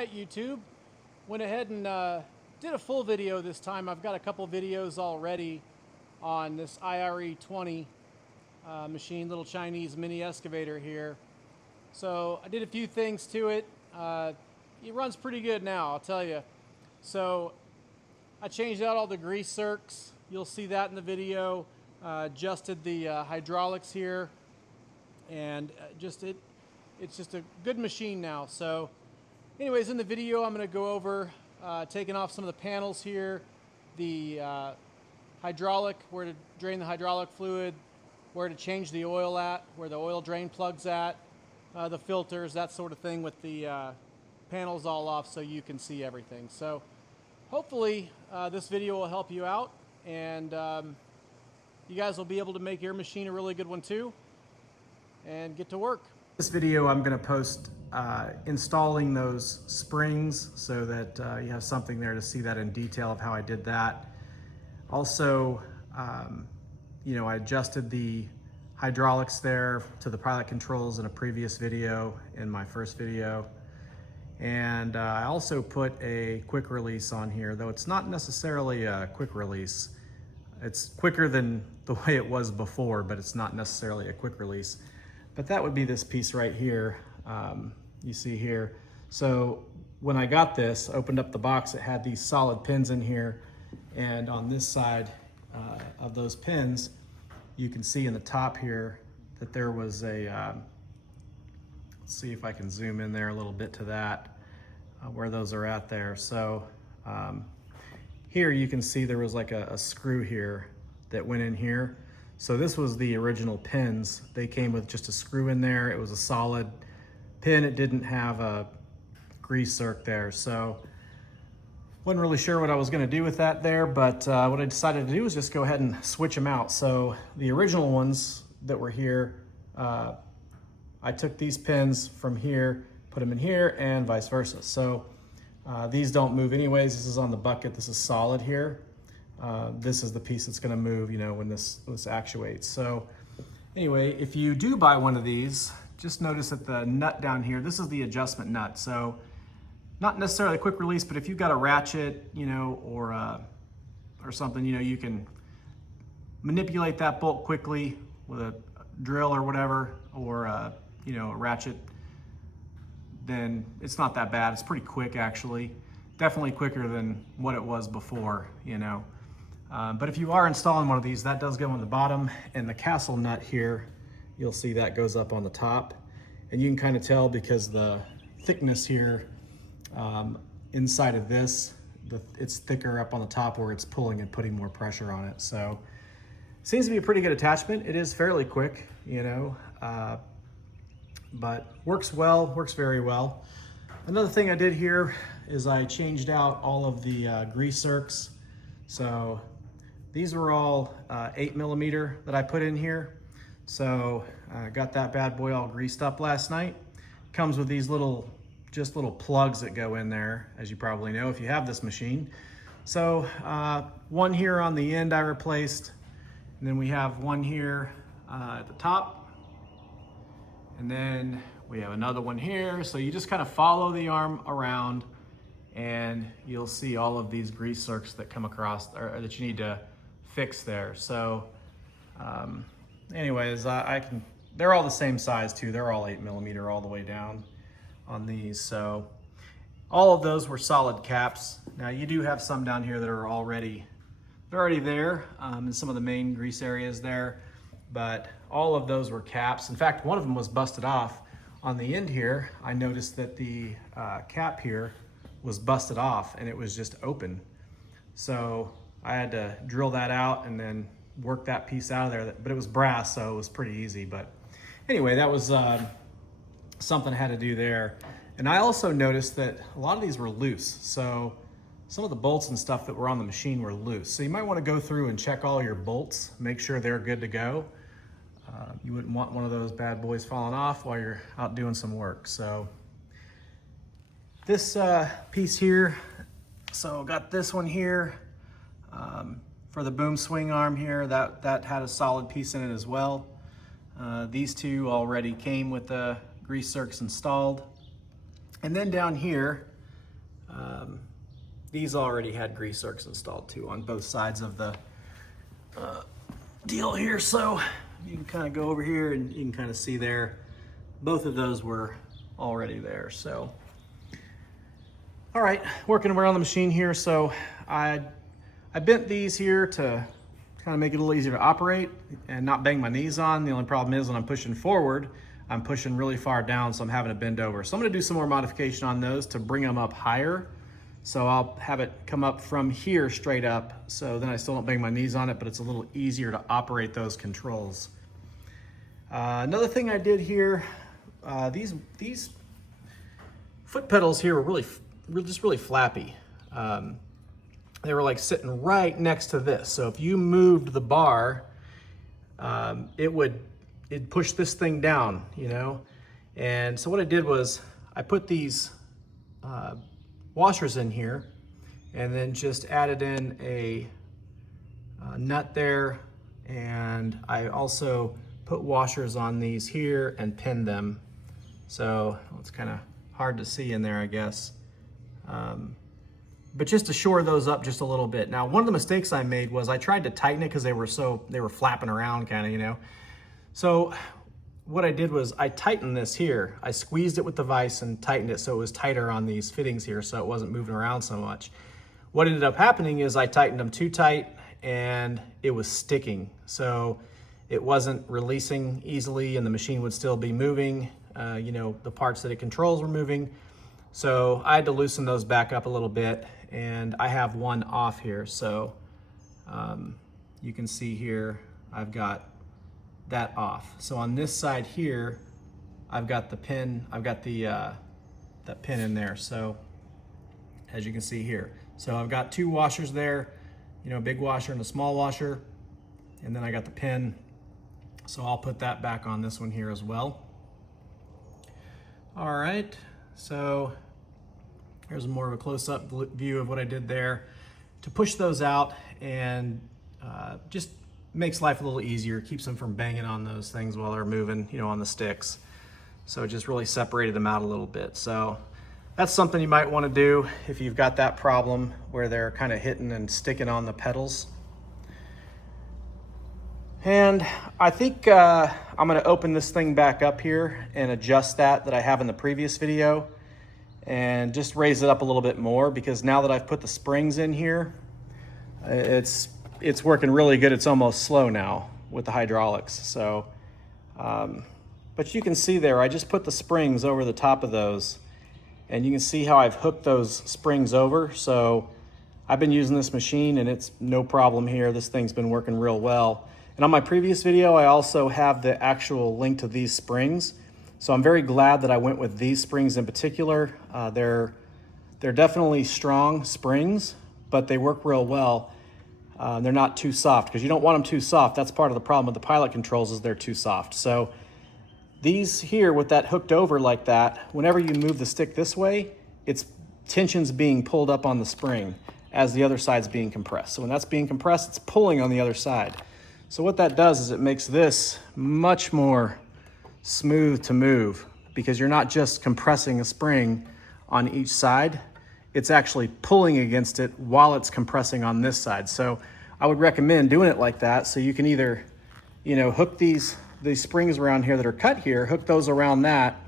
Alright, YouTube, went ahead and did a full video this time. I've got a couple videos already on this IRE20 machine, little Chinese mini excavator here. So I did a few things to it. It runs pretty good now, I'll tell you. So I changed out all the grease zerks. You'll see that in the video. Adjusted the hydraulics here, and it's just a good machine now. So anyways, in the video I'm going to go over taking off some of the panels here, the hydraulic, where to drain the hydraulic fluid, where to change the oil at, where the oil drain plug's at, the filters, that sort of thing, with the panels all off so you can see everything. So hopefully this video will help you out, and you guys will be able to make your machine a really good one too and get to work. This video I'm going to post installing those springs so that you have something there to see that in detail of how I did that. Also, you know, I adjusted the hydraulics there to the pilot controls in a previous video, in my first video. And I also put a quick release on here, though it's not necessarily a quick release. It's quicker than the way it was before, but it's not necessarily a quick release. But that would be this piece right here, you see here. So when I got this, opened up the box, it had these solid pins in here. And on this side of those pins, you can see in the top here that there was a, let's see if I can zoom in there a little bit to that, where those are at there. So here you can see there was like a screw here that went in here. So this was the original pins. They came with just a screw in there. It was a solid pin. It didn't have a grease zerk there. So wasn't really sure what I was gonna do with that there, but what I decided to do was just go ahead and switch them out. So the original ones that were here, I took these pins from here, put them in here, and vice versa. So these don't move anyways. This is on the bucket. This is solid here. This is the piece that's going to move, you know, when this actuates. So anyway, if you do buy one of these, just notice that the nut down here, this is the adjustment nut. So not necessarily a quick release, but if you've got a ratchet, you know, or something, you know, you can manipulate that bolt quickly with a drill or whatever, or you know, a ratchet. Then it's not that bad. It's pretty quick, actually. Definitely quicker than what it was before, you know. But if you are installing one of these, that does go on the bottom, and the castle nut here, you'll see that goes up on the top. And you can kind of tell because the thickness here inside of this, it's thicker up on the top where it's pulling and putting more pressure on it. So seems to be a pretty good attachment. It is fairly quick, you know, but works well, works very well. Another thing I did here is I changed out all of the grease zerks. So these were all 8mm that I put in here. So I got that bad boy all greased up last night. Comes with these just little plugs that go in there, as you probably know if you have this machine. So one here on the end I replaced, and then we have one here at the top. And then we have another one here. So you just kind of follow the arm around and you'll see all of these grease zerks that come across, or that you need to fix there. So anyways, they're all the same size too. They're all 8mm all the way down on these. So all of those were solid caps. Now you do have some down here that are already there in some of the main grease areas there. But all of those were caps. In fact, one of them was busted off. On the end here, I noticed that the cap here was busted off and it was just open. So I had to drill that out and then work that piece out of there. But it was brass, so it was pretty easy. But anyway, that was something I had to do there. And I also noticed that a lot of these were loose. So some of the bolts and stuff that were on the machine were loose. So you might want to go through and check all your bolts, make sure they're good to go. You wouldn't want one of those bad boys falling off while you're out doing some work. So this piece here, so got this one here for the boom swing arm here, that had a solid piece in it as well. These two already came with the grease zerks installed. And then down here, These already had grease zerks installed too on both sides of the deal here. So you can kind of go over here and you can kind of see there, both of those were already there. So, all right, working around the machine here. So I bent these here to kind of make it a little easier to operate and not bang my knees on. The only problem is when I'm pushing forward, I'm pushing really far down, so I'm having to bend over. So I'm gonna do some more modification on those to bring them up higher. So I'll have it come up from here straight up, so then I still don't bang my knees on it, but it's a little easier to operate those controls. Another thing I did here, these foot pedals here were just really flappy. They were like sitting right next to this. So if you moved the bar, it'd push this thing down, you know? And so what I did was I put these washers in here and then just added in a nut there. And I also put washers on these here and pinned them. So it's kind of hard to see in there, I guess. But just to shore those up just a little bit. Now, one of the mistakes I made was I tried to tighten it because they were flapping around kind of, you know. So what I did was I tightened this here. I squeezed it with the vise and tightened it so it was tighter on these fittings here so it wasn't moving around so much. What ended up happening is I tightened them too tight and it was sticking. So it wasn't releasing easily and the machine would still be moving. You know, the parts that it controls were moving. So I had to loosen those back up a little bit, and I have one off here. So you can see here, I've got that off. So on this side here, I've got the pin, that pin in there. So as you can see here, so I've got two washers there, you know, a big washer and a small washer, and then I got the pin. So I'll put that back on this one here as well. All right, so here's more of a close-up view of what I did there to push those out, and just makes life a little easier, keeps them from banging on those things while they're moving, you know, on the sticks. So it just really separated them out a little bit. So that's something you might want to do if you've got that problem where they're kind of hitting and sticking on the pedals. And I think I'm going to open this thing back up here and adjust that I have in the previous video and just raise it up a little bit more, because now that I've put the springs in here, it's working really good. It's almost slow now with the hydraulics. So, but you can see there, I just put the springs over the top of those, and you can see how I've hooked those springs over. So I've been using this machine and it's no problem here. This thing's been working real well. And on my previous video, I also have the actual link to these springs. So I'm very glad that I went with these springs in particular. They're definitely strong springs, but they work real well. They're not too soft, because you don't want them too soft. That's part of the problem with the pilot controls, is they're too soft. So these here, with that hooked over like that, whenever you move the stick this way, its tension's being pulled up on the spring as the other side's being compressed. So when that's being compressed, it's pulling on the other side. So what that does is it makes this much more smooth to move, because you're not just compressing a spring on each side, it's actually pulling against it while it's compressing on this side. So I would recommend doing it like that. So you can either, you know, hook these springs around here that are cut here, hook those around that,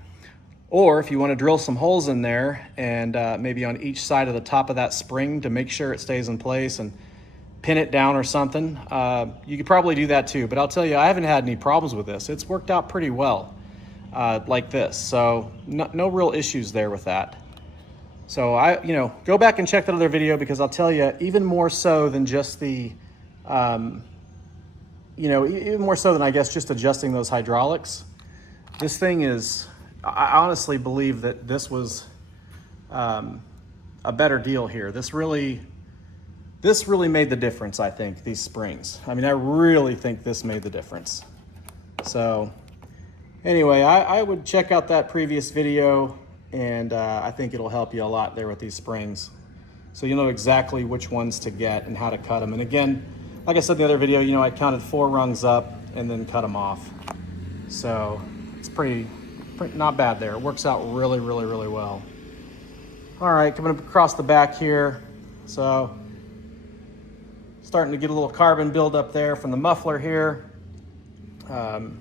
or if you want to drill some holes in there and maybe on each side of the top of that spring to make sure it stays in place and pin it down or something, you could probably do that too. But I'll tell you, I haven't had any problems with this. It's worked out pretty well like this. So no real issues there with that. So go back and check that other video, because I'll tell you, even more so than just the, even more so than I guess just adjusting those hydraulics, this thing is, I honestly believe that this was a better deal here. This really made the difference, I think, these springs. I mean, I really think this made the difference. So anyway, I would check out that previous video, and I think it'll help you a lot there with these springs. So you'll know exactly which ones to get and how to cut them. And again, like I said in the other video, you know, I counted 4 rungs up and then cut them off. So it's pretty not bad there. It works out really, really, really well. All right, coming up across the back here. So starting to get a little carbon buildup there from the muffler here. I'm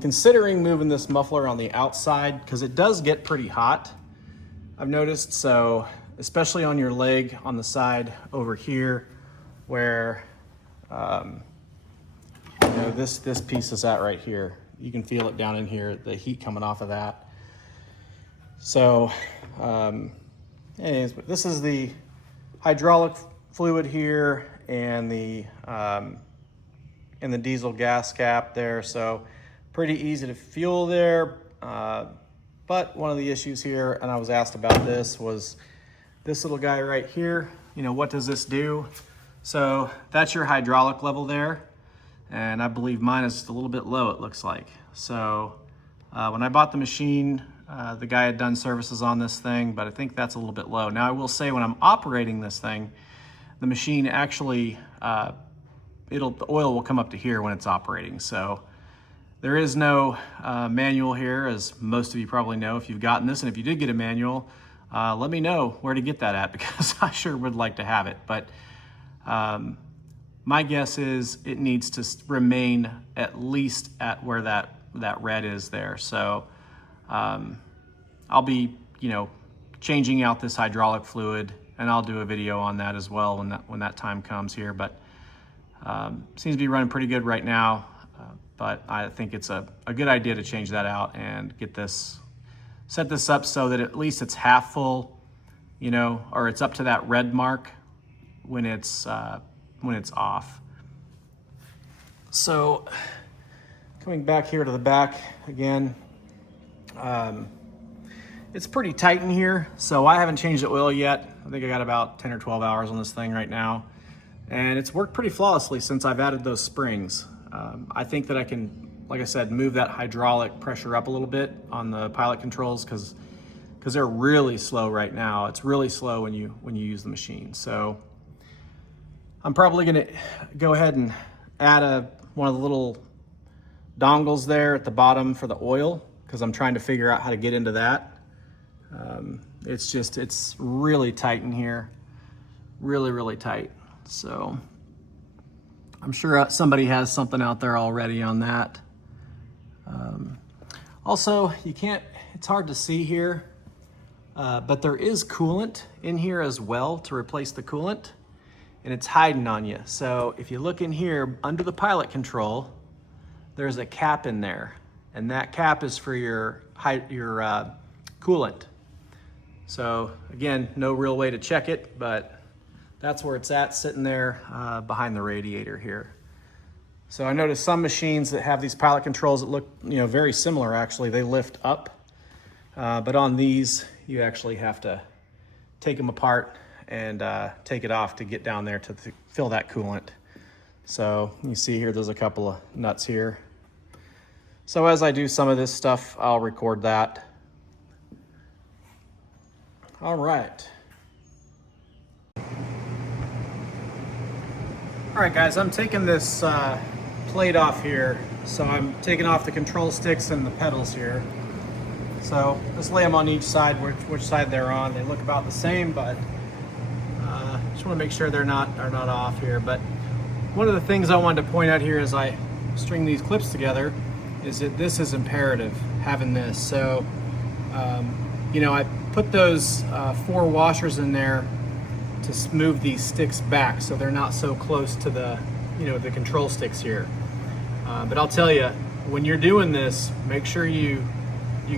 considering moving this muffler on the outside because it does get pretty hot, I've noticed. So especially on your leg on the side over here where you know, this piece is at right here. You can feel it down in here, the heat coming off of that. So anyways, this is the hydraulic fluid here and the diesel gas cap there. So pretty easy to fuel there. But one of the issues here, and I was asked about this, was this little guy right here. You know, what does this do? So that's your hydraulic level there. And I believe mine is just a little bit low, it looks like. So when I bought the machine, the guy had done services on this thing, but I think that's a little bit low. Now I will say when I'm operating this thing, the machine actually, the oil will come up to here when it's operating. So there is no manual here, as most of you probably know if you've gotten this. And if you did get a manual, let me know where to get that at, because I sure would like to have it. But my guess is it needs to remain at least at where that red is there. So I'll be, you know, changing out this hydraulic fluid, and I'll do a video on that as well when that time comes here. But seems to be running pretty good right now. But I think it's a good idea to change that out and set this up so that at least it's half full, you know, or it's up to that red mark when it's off. So coming back here to the back again, it's pretty tight in here. So I haven't changed the oil yet. I think I got about 10 or 12 hours on this thing right now. And it's worked pretty flawlessly since I've added those springs. I think that I can, like I said, move that hydraulic pressure up a little bit on the pilot controls because they're really slow right now. It's really slow when you use the machine. So I'm probably gonna go ahead and add one of the little dongles there at the bottom for the oil, because I'm trying to figure out how to get into that. It's really tight in here, really tight. So I'm sure somebody has something out there already on that. Also, it's hard to see here, but there is coolant in here as well to replace the coolant, and it's hiding on you. So if you look in here under the pilot control, there's a cap in there, and that cap is for your coolant. So again, no real way to check it, but that's where it's at, sitting there behind the radiator here. So I noticed some machines that have these pilot controls that look, you know, very similar actually. They lift up, but on these, you actually have to take them apart and take it off to get down there to fill that coolant. So you see here, there's a couple of nuts here. So as I do some of this stuff, I'll record that. All right. All right, guys, I'm taking this plate off here. So I'm taking off the control sticks and the pedals here. So just lay them on each side, which side they're on. They look about the same, but just want to make sure they're not off here. But one of the things I wanted to point out here as I string these clips together is that this is imperative, having this. So, you know, I put those 4 washers in there to move these sticks back so they're not so close to the, you know, the control sticks here. But I'll tell you, when you're doing this, make sure you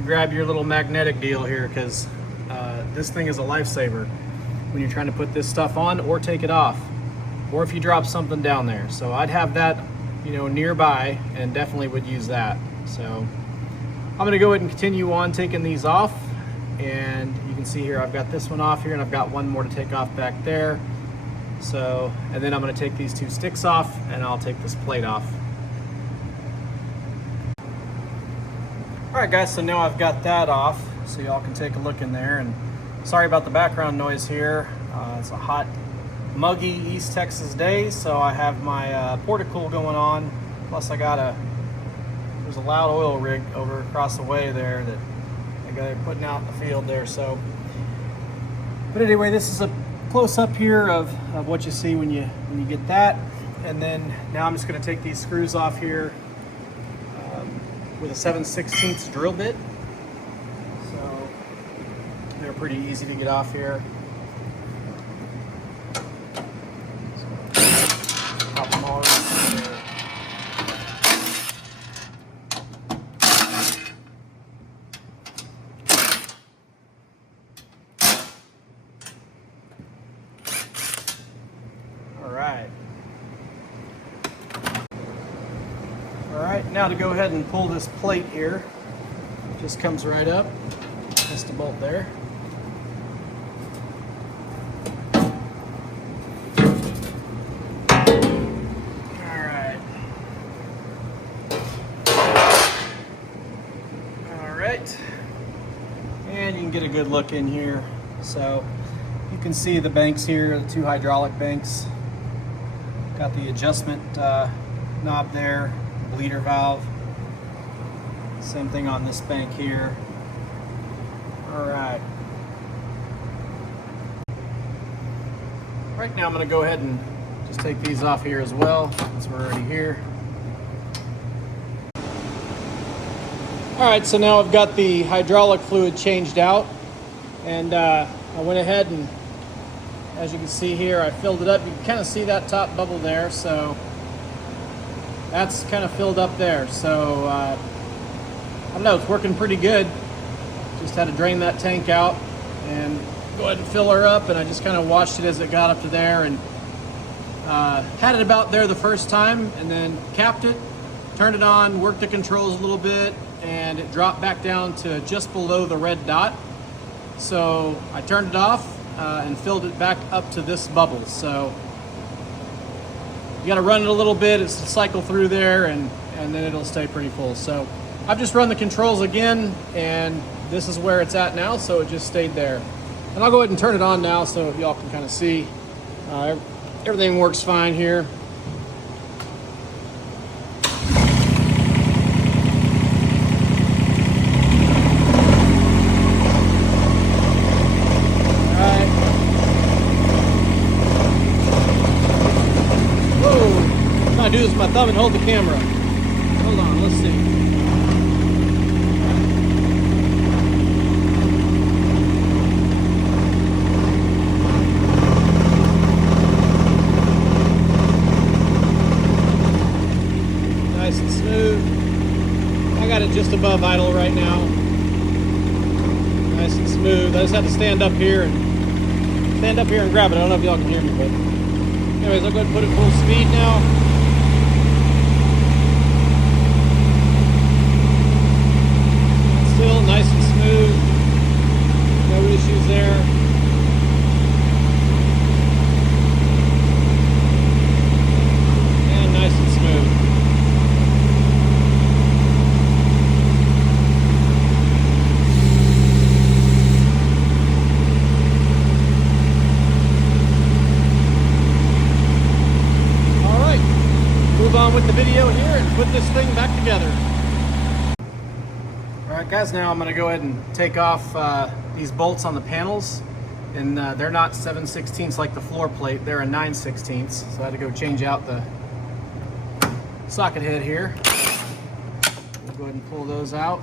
grab your little magnetic deal here, because this thing is a lifesaver when you're trying to put this stuff on or take it off, or if you drop something down there. So I'd have that, you know, nearby, and definitely would use that. So I'm going to go ahead and continue on taking these off, and you can see here I've got this one off here, and I've got one more to take off back there. So, and then I'm going to take these 2 sticks off, and I'll take this plate off. All right, guys, so now I've got that off, so y'all can take a look in there. And sorry about the background noise here. It's a hot, muggy East Texas day, so I have my porticool going on. Plus there's a loud oil rig over across the way there that they're putting out in the field there. So But anyway, this is a close-up here of what you see when you get that. And then now I'm just going to take these screws off here with a 7/16 drill bit. So they're pretty easy to get off here. So, pop them all right there. Alright, now to go ahead and pull this plate here. Just comes right up. Just a bolt there. Alright. Alright. And you can get a good look in here. So you can see the banks here, the two hydraulic banks. Got the adjustment knob there, bleeder valve. Same thing on this bank here. Alright. Right now I'm going to go ahead and just take these off here as well, since we're already here. Alright, so now I've got the hydraulic fluid changed out, and I went ahead and, as you can see here, I filled it up. You can kind of see that top bubble there, so that's kind of filled up there. So I don't know, it's working pretty good. Just had to drain that tank out and go ahead and fill her up, and I just kind of watched it as it got up to there, and had it about there the first time, and then capped it, turned it on, worked the controls a little bit, and it dropped back down to just below the red dot. So I turned it off and filled it back up to this bubble. So you got to run it a little bit, it's to cycle through there, and then it'll stay pretty full. So I've just run the controls again, and this is where it's at now, so it just stayed there. And I'll go ahead and turn it on now so y'all can kind of see. Everything works fine here. Do this with my thumb and hold the camera. Hold on, let's see. Nice and smooth. I got it just above idle right now. Nice and smooth. I just have to stand up here and grab it. I don't know if y'all can hear me, but anyways, I'll go ahead and put it full speed now. Still nice and smooth, no issues there. And nice and smooth. Alright, move on with the video here and put this thing back together. Alright guys, now I'm going to go ahead and take off these bolts on the panels, and they're not 7/16 like the floor plate, they're a 9/16, so I had to go change out the socket head here. We'll go ahead and pull those out.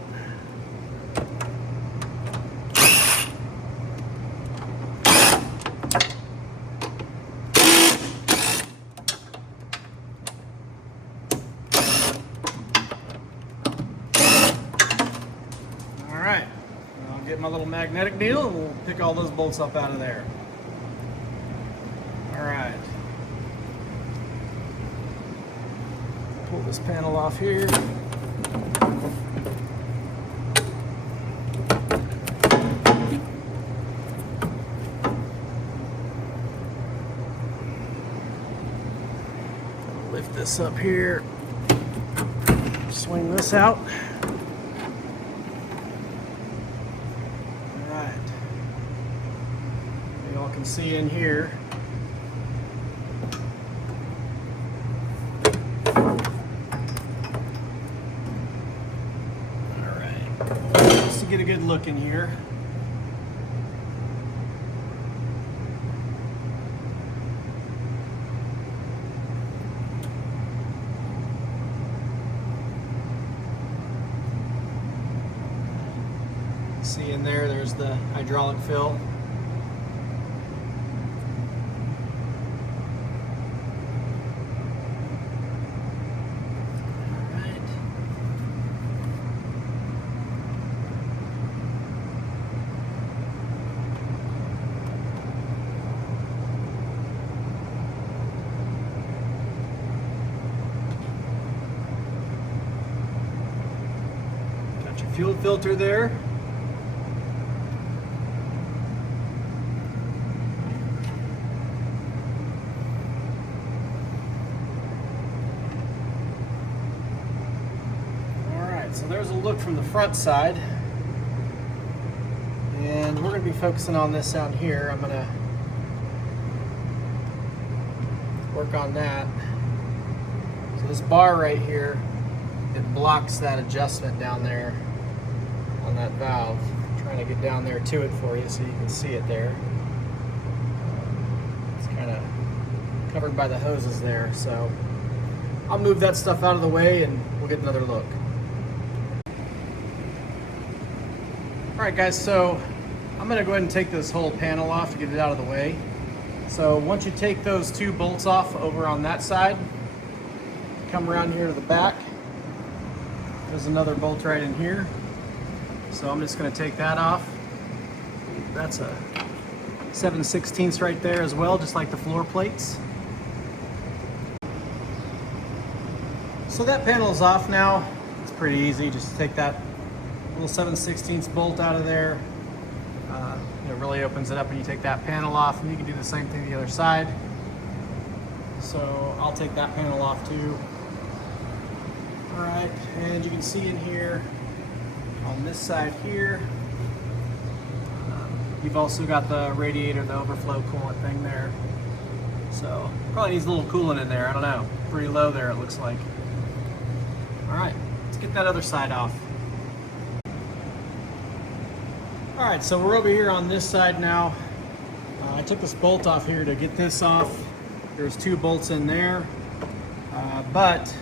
Get my little magnetic needle and we'll pick all those bolts up out of there. Alright. Pull this panel off here. Lift this up here. Swing this out. Y'all can see in here. Alright, just to get a good look in here. See in there, there's the hydraulic fill. Got your fuel filter there. So there's a look from the front side, and we're going to be focusing on this out here. I'm going to work on that. So this bar right here, it blocks that adjustment down there on that valve. I'm trying to get down there to it for you so you can see it there. It's kind of covered by the hoses there, so I'll move that stuff out of the way and we'll get another look. Alright guys, so I'm going to go ahead and take this whole panel off to get it out of the way. So once you take those two bolts off over on that side, come around here to the back. There's another bolt right in here. So I'm just going to take that off. That's a 7/16 right there as well, just like the floor plates. So that panel is off now. It's pretty easy, just take that little 7/16 bolt out of there. It really opens it up when you take that panel off, and you can do the same thing to the other side. So I'll take that panel off too. All right, and you can see in here on this side here, you've also got the radiator, the overflow coolant thing there. So probably needs a little coolant in there, I don't know. Pretty low there it looks like. All right, let's get that other side off. Alright, so we're over here on this side now. I took this bolt off here to get this off. There's two bolts in there. But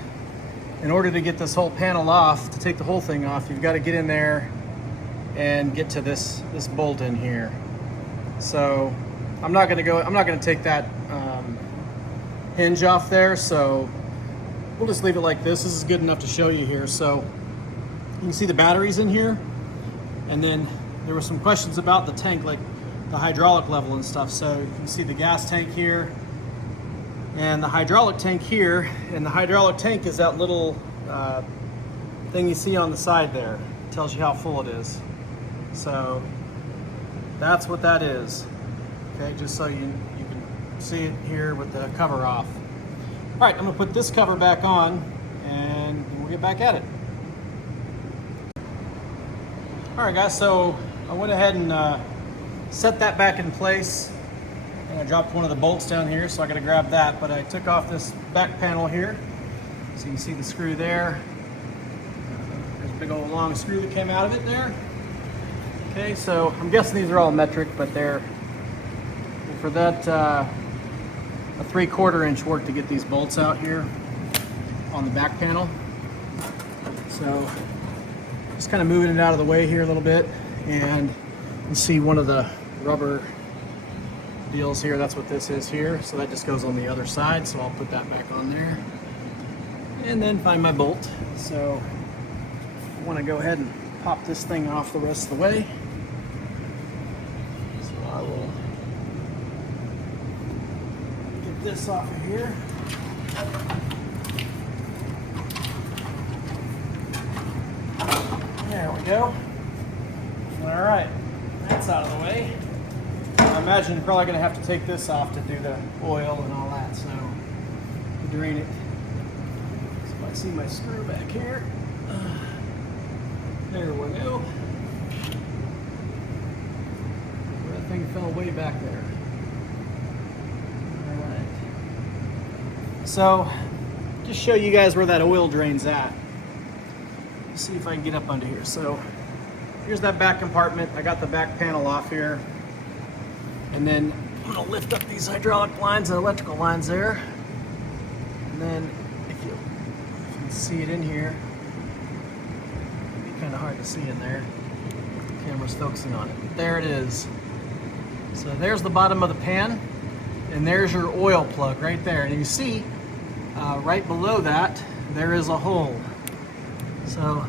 in order to get this whole panel off, to take the whole thing off, you've got to get in there and get to this bolt in here. So I'm not going to take that hinge off there, so we'll just leave it like this. This is good enough to show you here. So you can see the batteries in here, and then there were some questions about the tank, like the hydraulic level and stuff. So you can see the gas tank here and the hydraulic tank here. And the hydraulic tank is that little thing you see on the side there. It tells you how full it is. So that's what that is. Okay, just so you can see it here with the cover off. All right, I'm gonna put this cover back on and we'll get back at it. All right guys, so I went ahead and set that back in place, and I dropped one of the bolts down here, so I gotta grab that, but I took off this back panel here, so you can see the screw there. There's a big old long screw that came out of it there. Okay, so I'm guessing these are all metric, but they're, for that a 3/4 inch work to get these bolts out here on the back panel. So just kind of moving it out of the way here a little bit, and you see one of the rubber deals here. That's what this is here. So that just goes on the other side. So I'll put that back on there, and then find my bolt. So I want to go ahead and pop this thing off the rest of the way. So I will get this off of here. There we go. All right, that's out of the way. I imagine you're probably going to have to take this off to do the oil and all that, so to drain it. So I see my screw back here. There we go. That thing fell way back there. All right. So, just show you guys where that oil drain's at. See if I can get up under here. So here's that back compartment. I got the back panel off here, and then I'm gonna lift up these hydraulic lines and electrical lines there, and then if you can see it in here, it'd be kind of hard to see in there. Okay, camera's focusing on it. There it is. So there's the bottom of the pan, and there's your oil plug right there. And you see, right below that, there is a hole. So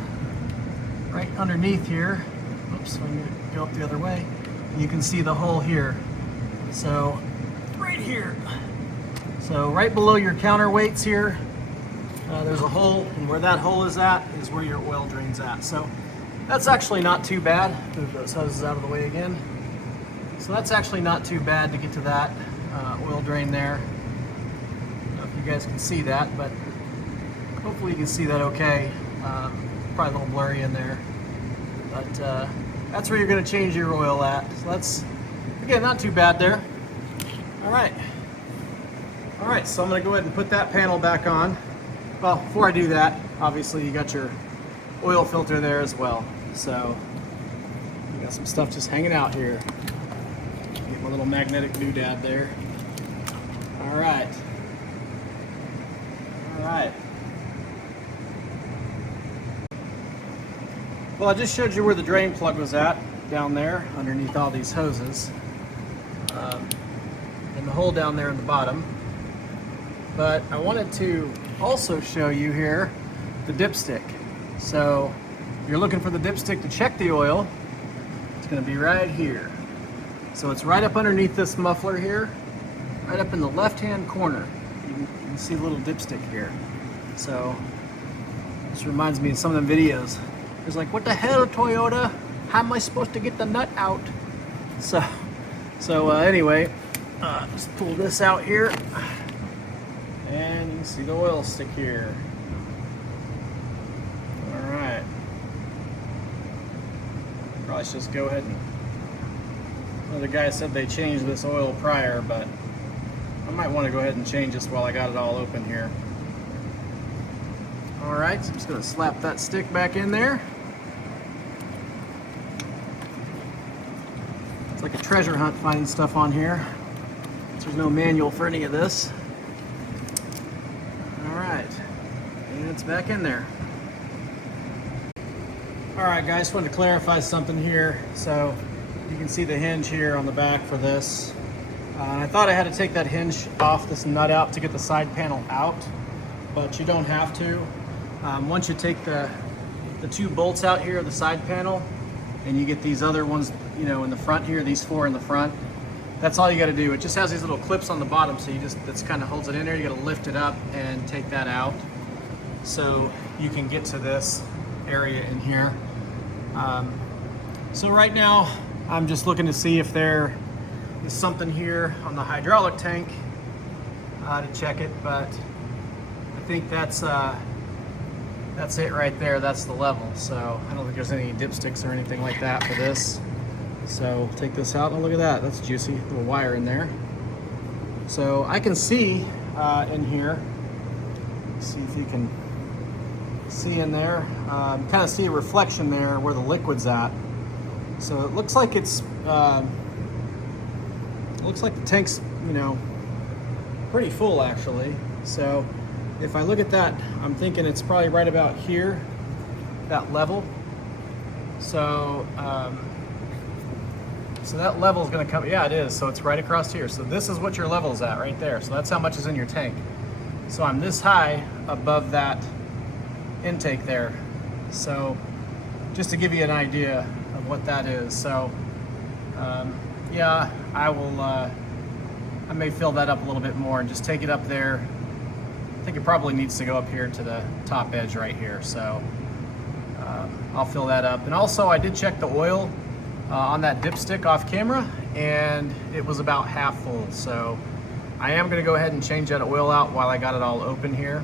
right underneath here, oops, I'm going to go up the other way, you can see the hole here. So right here. So right below your counterweights here, there's a hole, and where that hole is at is where your oil drain's at. So that's actually not too bad. Move those hoses out of the way again. So that's actually not too bad to get to that oil drain there. I don't know if you guys can see that, but hopefully you can see that okay. Probably a little blurry in there. But that's where you're going to change your oil at. So that's, again, not too bad there. All right. All right, so I'm going to go ahead and put that panel back on. Well, before I do that, obviously you got your oil filter there as well. So you got some stuff just hanging out here. Get my little magnetic doodad there. All right. All right. Well, I just showed you where the drain plug was at, down there, underneath all these hoses. And the hole down there in the bottom. But I wanted to also show you here the dipstick. So if you're looking for the dipstick to check the oil, it's going to be right here. So it's right up underneath this muffler here, right up in the left-hand corner. You can see a little dipstick here. So this reminds me of some of them videos. It's like, what the hell, Toyota? How am I supposed to get the nut out? So anyway, just pull this out here, and you can see the oil stick here. All right. Probably should just go ahead and. Another guy said they changed this oil prior, but I might want to go ahead and change this while I got it all open here. All right, so I'm just going to slap that stick back in there. It's like a treasure hunt finding stuff on here. There's no manual for any of this. All right, and it's back in there. All right, guys, just wanted to clarify something here. So you can see the hinge here on the back for this. And I thought I had to take that hinge off, this nut out, to get the side panel out, but you don't have to. Once you take the two bolts out here, the side panel, and you get these other ones, you know, in the front here, these four in the front, that's all you got to do. It just has these little clips on the bottom, so that's kind of holds it in there. You got to lift it up and take that out, so you can get to this area in here. So right now, I'm just looking to see if there is something here on the hydraulic tank to check it, but I think that's it right there. That's the level. So I don't think there's any dipsticks or anything like that for this. So take this out, and look at that. That's juicy. Little wire in there. So I can see in here. See if you can see in there. Kind of see a reflection there where the liquid's at. So it looks like it's. Looks like the tank's, you know, pretty full actually. So if I look at that, I'm thinking it's probably right about here, that level. So, so that level is going to come, yeah, it is. So it's right across here. So this is what your level is at right there. So that's how much is in your tank. So I'm this high above that intake there. So just to give you an idea of what that is. So yeah, I will, I may fill that up a little bit more and just take it up there. I think it probably needs to go up here to the top edge right here. So I'll fill that up. And also I did check the oil on that dipstick off camera, and it was about half full. So I am going to go ahead and change that oil out while I got it all open here.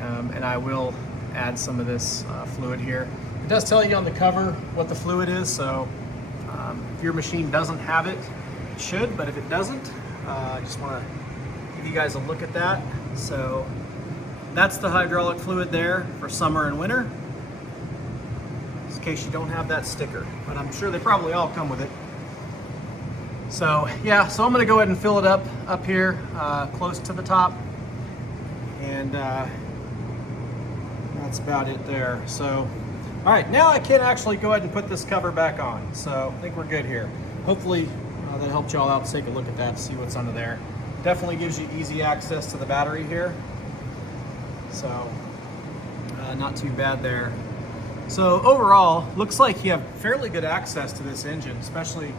And I will add some of this fluid here. It does tell you on the cover what the fluid is, so if your machine doesn't have it, it should, but if it doesn't, I just want to give you guys a look at that. So that's the hydraulic fluid there for summer and winter, just in case you don't have that sticker, but I'm sure they probably all come with it. So yeah, so I'm going to go ahead and fill it up here close to the top, and that's about it there. So All right, now I can actually go ahead and put this cover back on. So I think we're good here. Hopefully that helped y'all out to take a look at that, see what's under there. Definitely gives you easy access to the battery here. So not too bad there. So overall, looks like you have fairly good access to this engine, especially,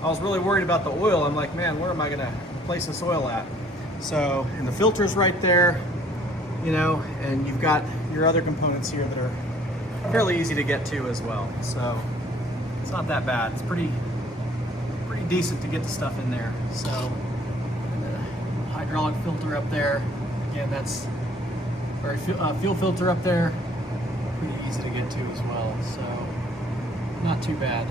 I was really worried about the oil. I'm like, man, where am I gonna place this oil at? So, and the filter's right there, you know, and you've got your other components here that are fairly easy to get to as well. So it's not that bad. It's pretty decent to get the stuff in there. So the hydraulic filter up there, again, that's, or fuel filter up there, pretty easy to get to as well. So not too bad.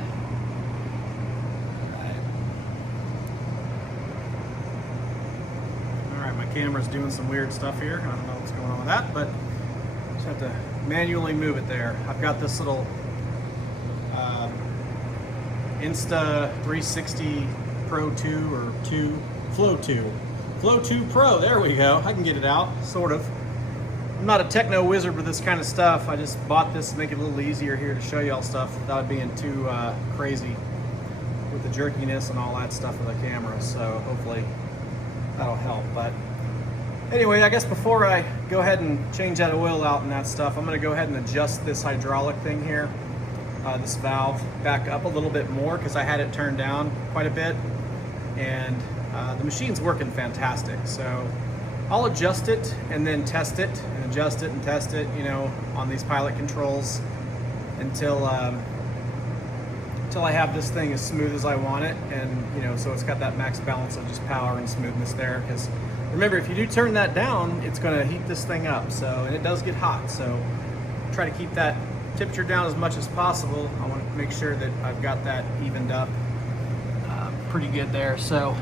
All right, my camera's doing some weird stuff here. I don't know what's going on with that, but just have to manually move it there. I've got this little Insta360 Pro 2 or 2, Flow 2. Flow 2 Pro, there we go. I can get it out, sort of. I'm not a techno wizard with this kind of stuff. I just bought this to make it a little easier here to show y'all stuff without being too crazy with the jerkiness and all that stuff of the camera. So hopefully that'll help. But anyway, I guess before I go ahead and change that oil out and that stuff, I'm going to go ahead and adjust this hydraulic thing here, this valve, back up a little bit more because I had it turned down quite a bit, and the machine's working fantastic. So I'll adjust it and then test it and adjust it and test it, you know, on these pilot controls until I have this thing as smooth as I want it, and you know, so it's got that max balance of just power and smoothness there. Because remember, if you do turn that down, it's going to heat this thing up. So, and it does get hot. So try to keep that temperature down as much as possible. I want to make sure that I've got that evened up pretty good there. So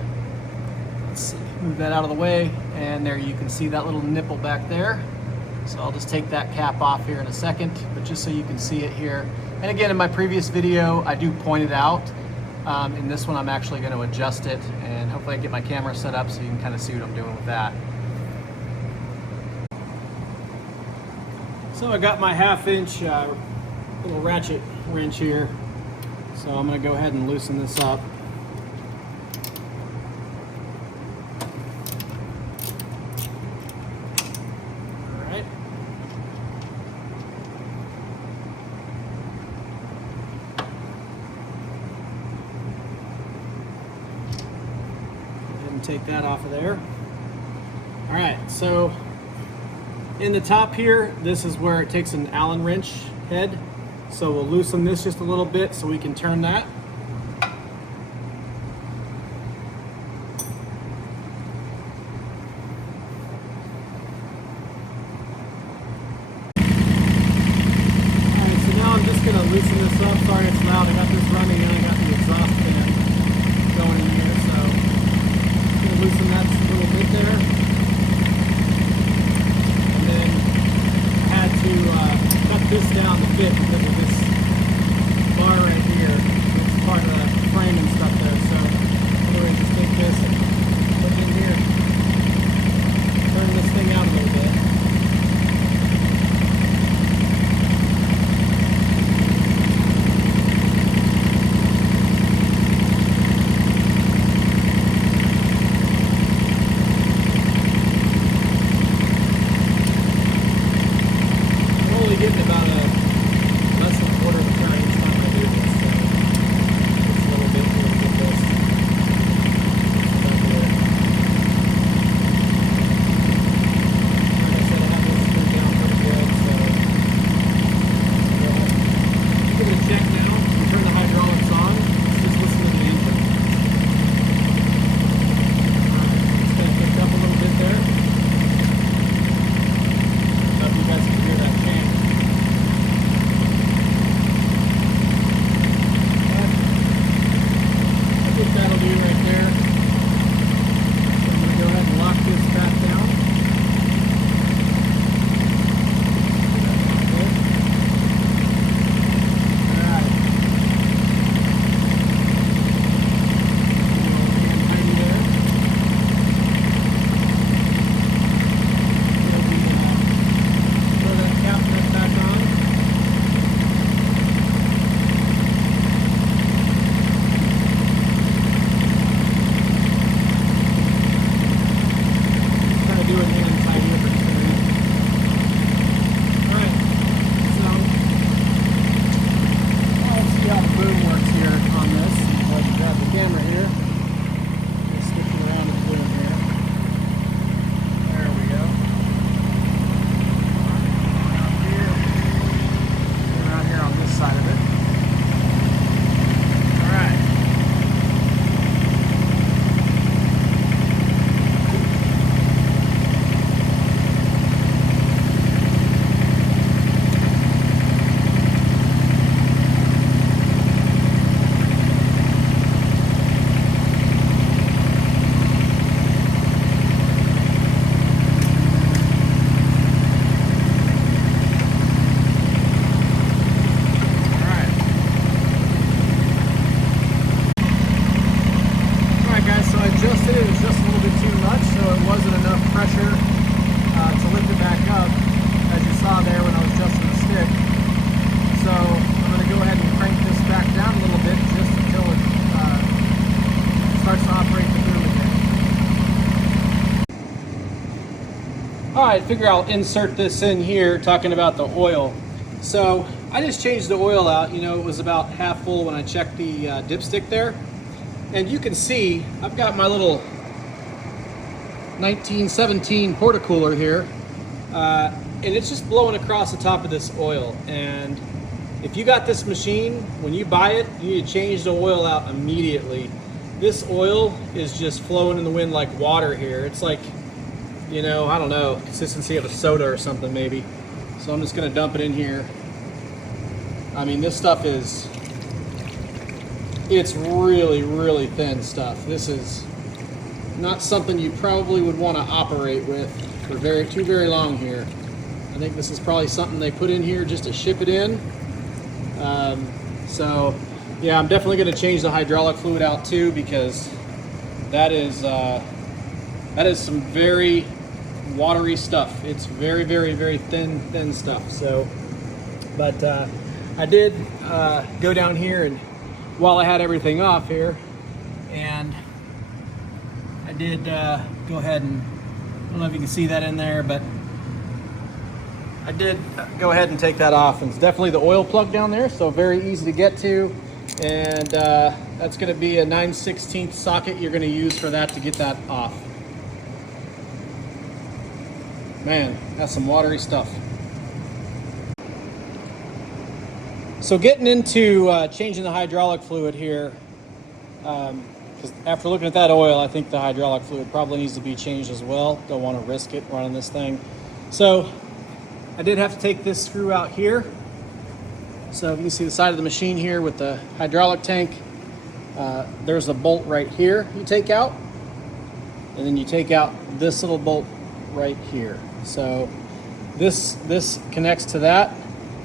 let's see, move that out of the way, and there you can see that little nipple back there. So I'll just take that cap off here in a second, but just so you can see it here. And again, in my previous video, I do point it out. In this one, I'm actually going to adjust it, and hopefully I get my camera set up so you can kind of see what I'm doing with that. So I got my 1/2 inch little ratchet wrench here. So I'm going to go ahead and loosen this up. Take that off of there. All right, so in the top here, this is where it takes an Allen wrench head. So we'll loosen this just a little bit so we can turn that. All right, so now I'm just gonna loosen this up. Sorry it's loud, I got this running and I got the exhaust fan going in here, so loosen that just a little bit there. And then I had to cut this down to fit because of this bar right here. It's part of the frame and stuff there. So anyway, just take this and put it in here. Turn this thing out a little bit. Getting about less than a quarter of a turn each time I do this, so just a little bit this. Like I said, I have this screwed down pretty good, so give it a check now. We turn the hydraulics on. Let's just listen to the engine. It's going to pick up a little bit there. I don't know if you guys can hear that change. That'll do right there. So I'm going to go ahead and lock this back down. Alright. Hand there. Throw that cap nut back on. All right, figure I'll insert this in here talking about the oil. So I just changed the oil out. You know, it was about half full when I checked the dipstick there. And you can see I've got my little 1917 porta-cooler here. And it's just blowing across the top of this oil. And if you got this machine, when you buy it, you need to change the oil out immediately. This oil is just flowing in the wind like water here. It's like, you know, I don't know, consistency of a soda or something maybe. So I'm just gonna dump it in here. I mean, this stuff it's really, really thin stuff. This is not something you probably would want to operate with for too very long here. I think this is probably something they put in here just to ship it in. So yeah, I'm definitely going to change the hydraulic fluid out too, because that is some very watery stuff. It's very, very, very thin stuff. So, but I did go down here, and while I had everything off here, and I did go ahead and, I don't know if you can see that in there, but I did go ahead and take that off. And it's definitely the oil plug down there, so very easy to get to. And that's going to be a 9/16 socket you're going to use for that to get that off. Man, that's some watery stuff. So getting into changing the hydraulic fluid here, because after looking at that oil, I think the hydraulic fluid probably needs to be changed as well. Don't want to risk it running this thing. So I did have to take this screw out here. So you can see the side of the machine here with the hydraulic tank. There's a bolt right here you take out, and then you take out this little bolt right here. So this connects to that,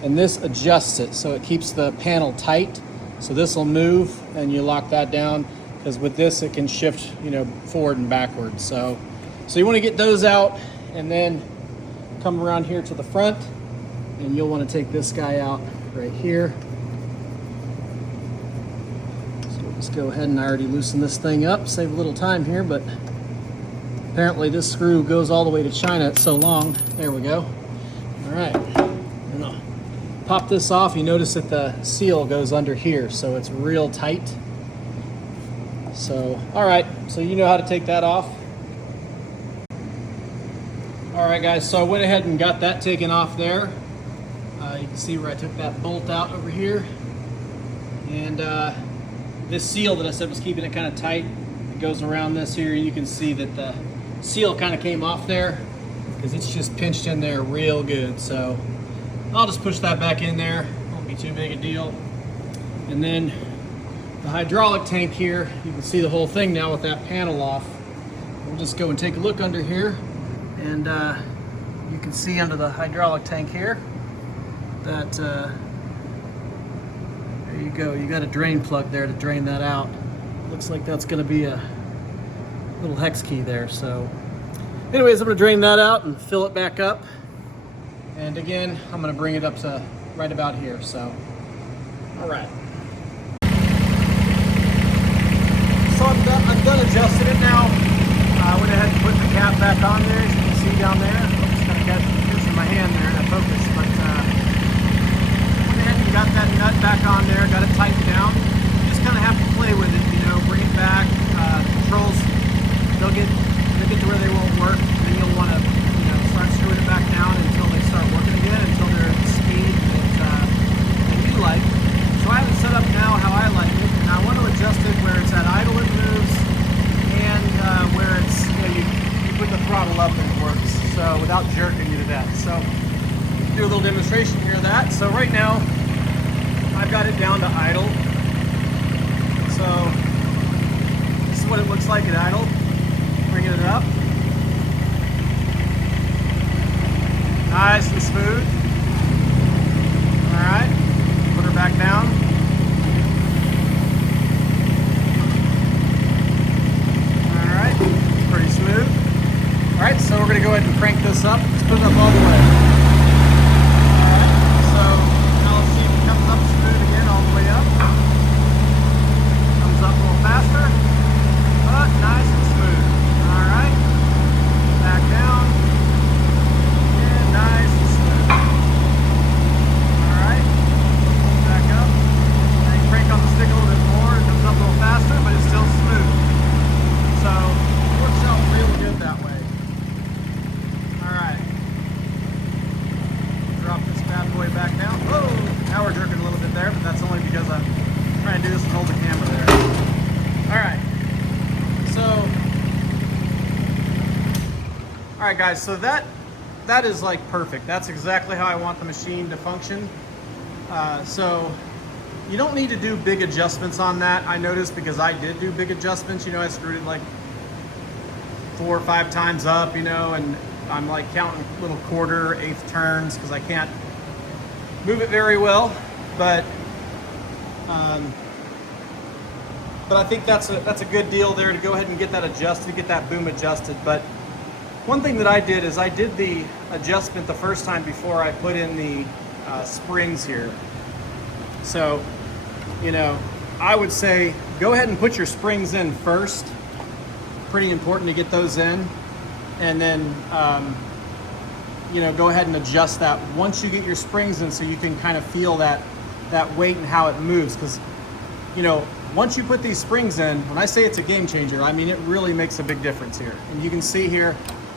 and this adjusts it so it keeps the panel tight. So this will move, and you lock that down, because with this it can shift, you know, forward and backwards. So you want to get those out, and then come around here to the front, and you'll want to take this guy out right here. So we'll just go ahead, and I already loosened this thing up, save a little time here, but apparently this screw goes all the way to China. It's so long. There we go. All right, and I'll pop this off. You notice that the seal goes under here, so it's real tight. So, all right, so you know how to take that off. All right, guys, so I went ahead and got that taken off there. You can see where I took that bolt out over here. And this seal that I said was keeping it kind of tight, it goes around this here. You can see that the seal kind of came off there because it's just pinched in there real good. So I'll just push that back in there. Won't be too big a deal. And then the hydraulic tank here, you can see the whole thing now with that panel off. We'll just go and take a look under here. And you can see under the hydraulic tank here that there you go. You got a drain plug there to drain that out. Looks like that's going to be a little hex key there. So anyways, I'm going to drain that out and fill it back up. And again, I'm going to bring it up to right about here. So, all right. So I'm done adjusting it now. I went ahead and put the cap back on there, as you can see down there. I'm just going to catch using my hand there and focus. But went ahead and got that nut back on there, got it tightened down. You just kind of have to play with it, you know, bring it back. Controls, they'll get to where they won't work. Then you'll want to, you know, start screwing it back down until they start working again, until they're at the speed that you like. So I have it set up now how I like it, and I want to adjust it where it's at idle, it moves, and where it's, you know, you put the throttle up and it works, so without jerking you to death. So do a little demonstration here of that. So right now I've got it down to idle. So this is what it looks like at idle. Bringing it up, nice and smooth. All right, put her back down. Pretty smooth. All right, so we're going to go ahead and crank this up. Let's put it up all the way. All right, so now let's see if it comes up smooth again, all the way up. Comes up a little faster, but nice and smooth. All right, back down. All right, guys, so that is like perfect. That's exactly how I want the machine to function. So you don't need to do big adjustments on that. I noticed, because I did do big adjustments. You know, I screwed it like 4 or 5 times up, you know, and I'm like counting little quarter, eighth turns because I can't move it very well. But I think that's a good deal there to go ahead and get that adjusted, get that boom adjusted. But one thing that I did is I did the adjustment the first time before I put in the springs here. So, you know, I would say go ahead and put your springs in first. Pretty important to get those in. And then, you know, go ahead and adjust that once you get your springs in, so you can kind of feel that weight and how it moves. Because, you know, once you put these springs in, when I say it's a game changer, I mean it really makes a big difference here. And you can see here,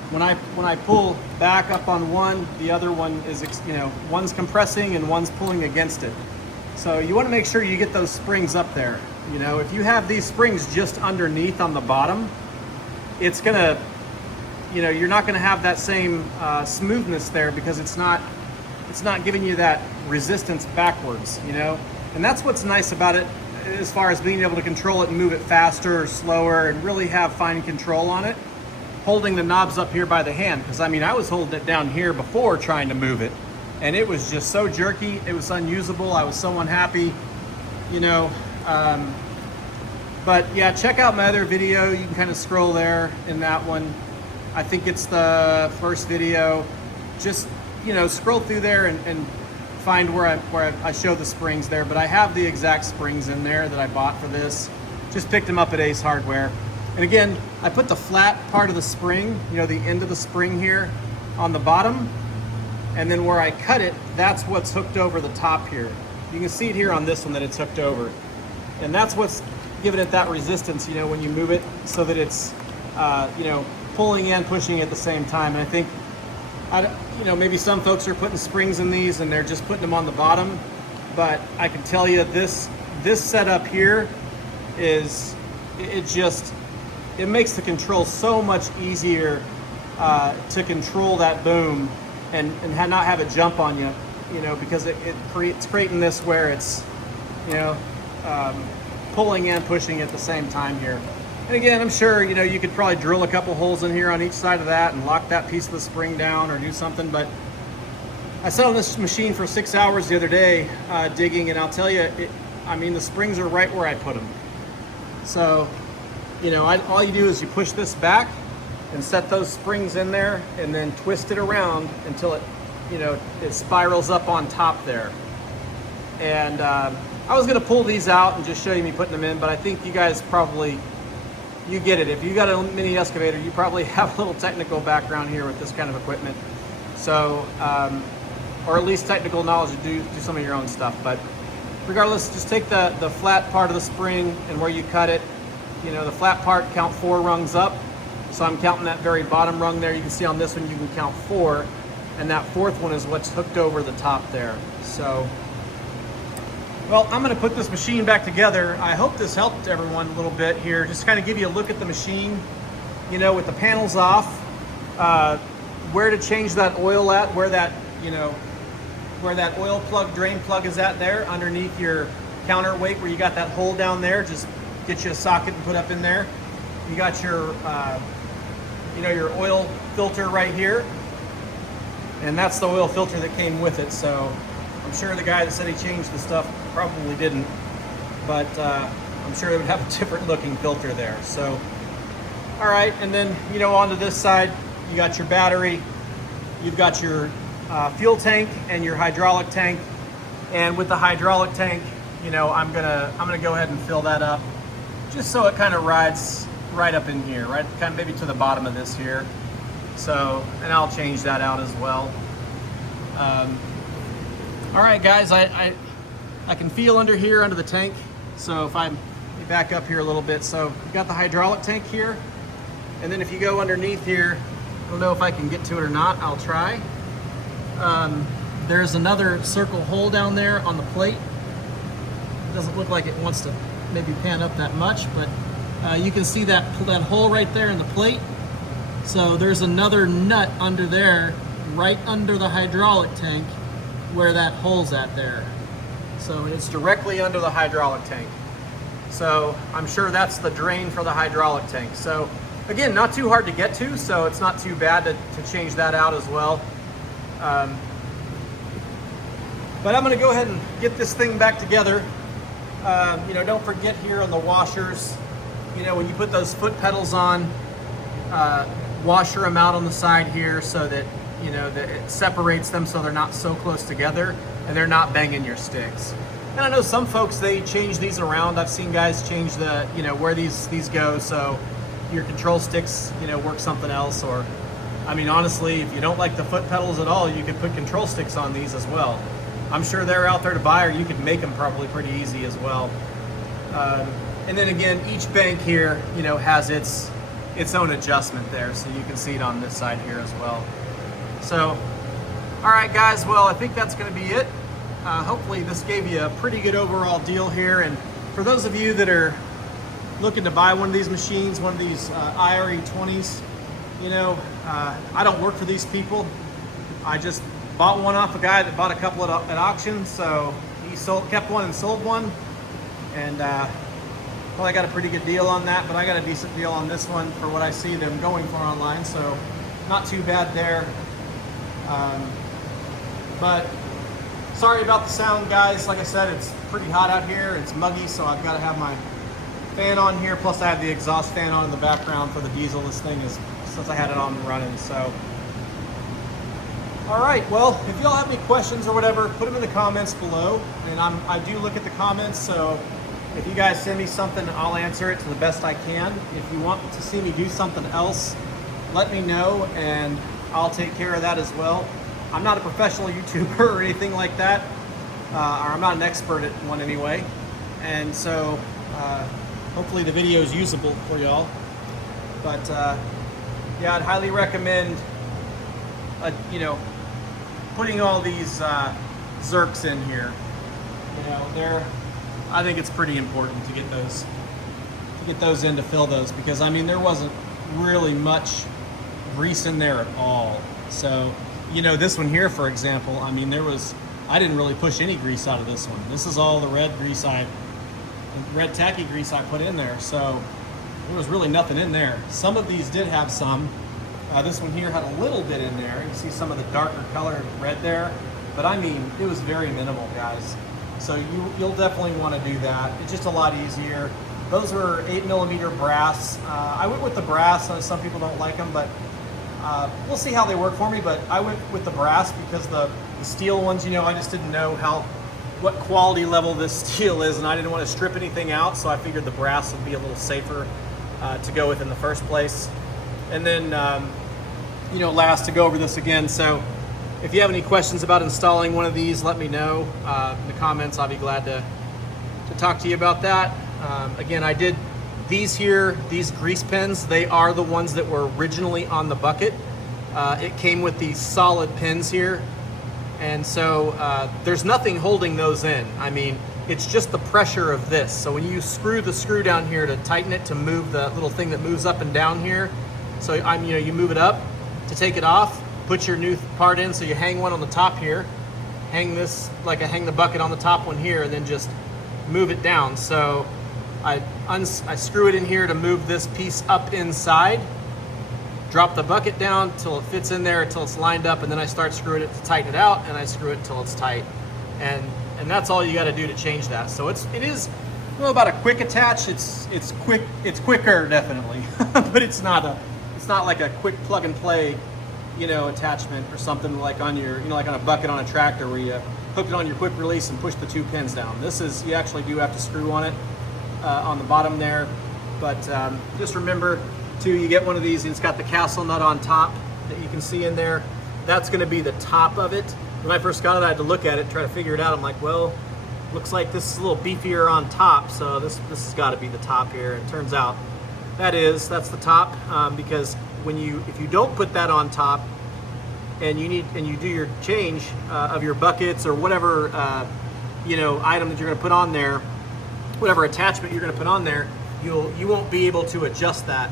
when I pull back up on one, the other one is, you know, one's compressing and one's pulling against it. So you want to make sure you get those springs up there. You know, if you have these springs just underneath on the bottom, it's gonna, you know, you're not gonna have that same smoothness there, because it's not giving you that resistance backwards, you know. And that's what's nice about it, as far as being able to control it and move it faster or slower and really have fine control on it. Holding the knobs up here by the hand, because I mean, I was holding it down here before trying to move it, and it was just so jerky, it was unusable. I was so unhappy, you know. But yeah, check out my other video. You can kind of scroll there in that one. I think it's the first video. Just, you know, scroll through there and find where I show the springs there. But I have the exact springs in there that I bought for this. Just picked them up at Ace Hardware. And again, I put the flat part of the spring, you know, the end of the spring here on the bottom. And then where I cut it, that's what's hooked over the top here. You can see it here on this one that it's hooked over. And that's what's giving it that resistance, you know, when you move it, so that it's, you know, pulling and pushing at the same time. And I think, you know, maybe some folks are putting springs in these and they're just putting them on the bottom. But I can tell you this setup here is, it makes the control so much easier to control that boom and not have it jump on you, you know, because it's creating this where it's, you know, pulling and pushing at the same time here. And again, I'm sure, you know, you could probably drill a couple holes in here on each side of that and lock that piece of the spring down or do something. But I sat on this machine for 6 hours the other day digging, and I'll tell you, I mean, the springs are right where I put them. So, you know, all you do is you push this back and set those springs in there, and then twist it around until it, you know, it spirals up on top there. And I was gonna pull these out and just show you me putting them in, but I think you guys probably, you get it. If you got a mini excavator, you probably have a little technical background here with this kind of equipment. So, or at least technical knowledge to do some of your own stuff. But regardless, just take the flat part of the spring and where you cut it, you know, the flat part, count 4 rungs up. So I'm counting that very bottom rung there. You can see on this one, you can count 4. And that 4th one is what's hooked over the top there. So, well, I'm gonna put this machine back together. I hope this helped everyone a little bit here. Just kind of give you a look at the machine, you know, with the panels off, where to change that oil at, where that, you know, where that oil plug, drain plug is at there, underneath your counterweight where you got that hole down there. Just get you a socket and put up in there. You got your, you know, your oil filter right here. And that's the oil filter that came with it. So I'm sure the guy that said he changed the stuff probably didn't, but I'm sure it would have a different looking filter there. So, all right, and then, you know, onto this side, you got your battery, you've got your fuel tank and your hydraulic tank. And with the hydraulic tank, you know, I'm gonna go ahead and fill that up, just so it kind of rides right up in here, right, kind of maybe to the bottom of this here. So, and I'll change that out as well. All right, guys, I can feel under here, under the tank. So if I back up here a little bit, so you've got the hydraulic tank here, and then if you go underneath here, I don't know if I can get to it or not. I'll try. There's another circle hole down there on the plate. It doesn't look like it wants to maybe pan up that much, but you can see that hole right there in the plate. So there's another nut under there, right under the hydraulic tank, where that hole's at there. So it's directly under the hydraulic tank. So I'm sure that's the drain for the hydraulic tank. So again, not too hard to get to, so it's not too bad to change that out as well. But I'm gonna go ahead and get this thing back together. You know, don't forget here on the washers, you know, when you put those foot pedals on, washer them out on the side here so that, you know, that it separates them so they're not so close together and they're not banging your sticks. And I know some folks, they change these around. I've seen guys change the, you know, where these go so your control sticks, you know, work something else. Or, I mean, honestly, if you don't like the foot pedals at all, you could put control sticks on these as well. I'm sure they're out there to buy, or you could make them probably pretty easy as well. And then again, each bank here, you know, has its own adjustment there, so you can see it on this side here as well. So, all right, guys. Well, I think that's going to be it. Hopefully, this gave you a pretty good overall deal here. And for those of you that are looking to buy one of these machines, one of these IRE20s, you know, I don't work for these people. I just bought one off a guy that bought a couple at auction, so he kept one and sold one, and well, I got a pretty good deal on that, but I got a decent deal on this one for what I see them going for online, so not too bad there. But sorry about the sound, guys. Like I said, it's pretty hot out here. It's muggy, so I've got to have my fan on here, plus I have the exhaust fan on in the background for the diesel. This thing is, since I had it on and running, so. All right, well, if y'all have any questions or whatever, put them in the comments below. And I do look at the comments, so if you guys send me something, I'll answer it to the best I can. If you want to see me do something else, let me know, and I'll take care of that as well. I'm not a professional YouTuber or anything like that, or I'm not an expert at one anyway. And so hopefully the video is usable for y'all. But yeah, I'd highly recommend, you know, putting all these zerks in here. You know, I think it's pretty important to get those in to fill those, because I mean there wasn't really much grease in there at all. So, you know, this one here, for example, I mean I didn't really push any grease out of this one. This is all the red tacky grease I put in there. So there was really nothing in there. Some of these did have some. This one here had a little bit in there. You see some of the darker colored red there, but I mean, it was very minimal, guys. So you'll definitely want to do that. It's just a lot easier. Those were 8mm brass. I went with the brass. Some people don't like them, but we'll see how they work for me. But I went with the brass because the steel ones, you know, I just didn't know what quality level this steel is, and I didn't want to strip anything out, so I figured the brass would be a little safer to go with in the first place. And then, you know, last, to go over this again. So if you have any questions about installing one of these, let me know in the comments. I'll be glad to talk to you about that. Again, I did these grease pins. They are the ones that were originally on the bucket. It came with these solid pins here. And so there's nothing holding those in. I mean, it's just the pressure of this. So when you screw the screw down here to tighten it, to move the little thing that moves up and down here, so you know, you move it up to take it off, put your new part in, so you hang one on the top here, hang this, like I hang the bucket on the top one here, and then just move it down. So I screw it in here to move this piece up inside, drop the bucket down till it fits in there, until it's lined up, and then I start screwing it to tighten it out, and I screw it until it's tight. And that's all you got to do to change that. So it is, you know, about a quick attach. It's quicker definitely, but it's not like a quick plug and play, you know, attachment or something like on your, you know, like on a bucket on a tractor where you hook it on your quick release and push the two pins down. This is, you actually do have to screw on it on the bottom there. But just remember too, you get one of these and it's got the castle nut on top that you can see in there. That's going to be the top of it. When I first got it, I had to look at it, try to figure it out. I'm like, well, looks like this is a little beefier on top, so this has got to be the top here. It turns out that's the top, because if you don't put that on top, and you do your change of your buckets or whatever you know, item that you're going to put on there, whatever attachment you're going to put on there, you won't be able to adjust that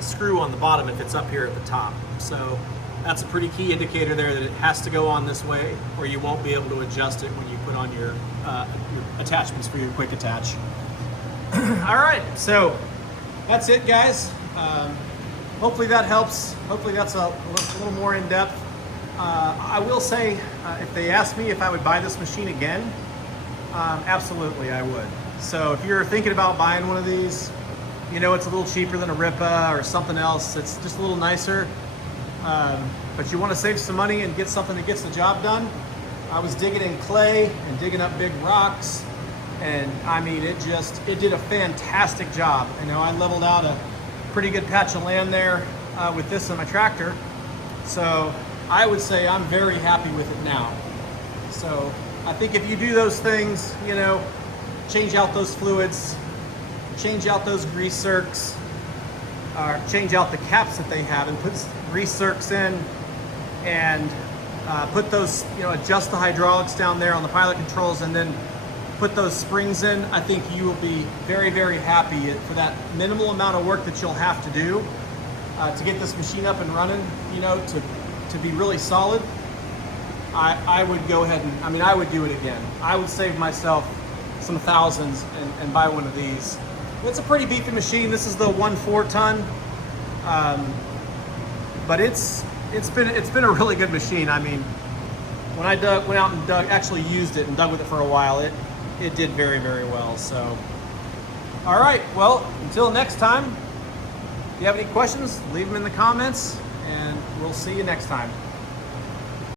screw on the bottom if it's up here at the top. So that's a pretty key indicator there that it has to go on this way, or you won't be able to adjust it when you put on your attachments for your quick attach. All right, so that's it, guys. Hopefully that helps. Hopefully that's a little more in depth. I will say, if they asked me if I would buy this machine again, absolutely I would. So if you're thinking about buying one of these, you know it's a little cheaper than a Ripa or something else. It's just a little nicer, but you want to save some money and get something that gets the job done. I was digging in clay and digging up big rocks, and I mean it did a fantastic job. You know, I leveled out a pretty good patch of land there with this in my tractor. So I would say I'm very happy with it now. So I think if you do those things, you know, change out those fluids, change out those grease zerks, or change out the caps that they have and put grease zerks in, and put those, you know, adjust the hydraulics down there on the pilot controls, and then put those springs in. I think you will be very, very happy for that minimal amount of work that you'll have to do to get this machine up and running, you know, to be really solid. I would go ahead and, I mean, I would do it again. I would save myself some thousands and buy one of these. It's a pretty beefy machine. This is the 1.4 ton, but it's been a really good machine. I mean, when I went out and actually used it and dug with it for a while, it did very, very well. So, all right, well, until next time, if you have any questions, leave them in the comments, and we'll see you next time.